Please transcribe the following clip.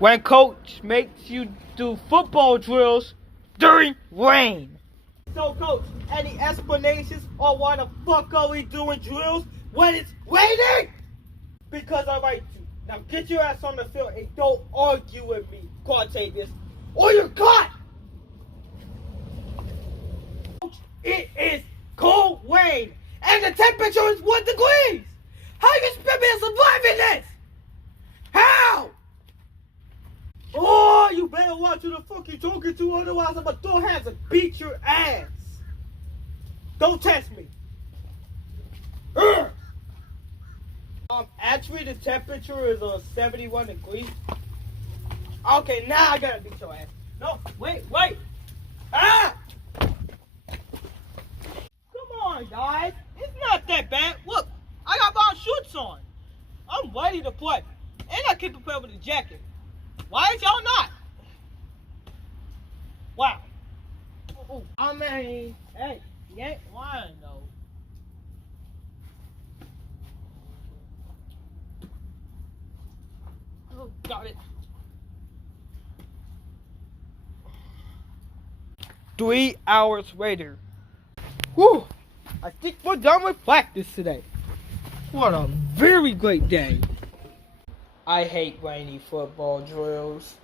when coach makes you do football drills during rain. So coach, any explanations on why the fuck are we doing drills when it's raining? Because I write you. Now get your ass on the field and don't argue with me, Quantavious, or you're caught! Coach, it is cold rain and the temperature is 1 degree! How you expect me to survive in this? How? Oh, you better watch who the fuck you talking to, otherwise I'm gonna throw hands and beat your ass. Don't test me. Ugh. Actually the temperature is 71 degrees. Okay, now I gotta beat your ass. No, wait. Ah! Come on, guys. It's not that bad. Look, I got my shorts on. I'm ready to play. And I can prepare with a jacket. Why is y'all not? Wow. Ooh, I mean, hey, you ain't lying though. Oh, got it. 3 hours later. Whew, I think we're done with practice today. What a very great day. I hate rainy football drills.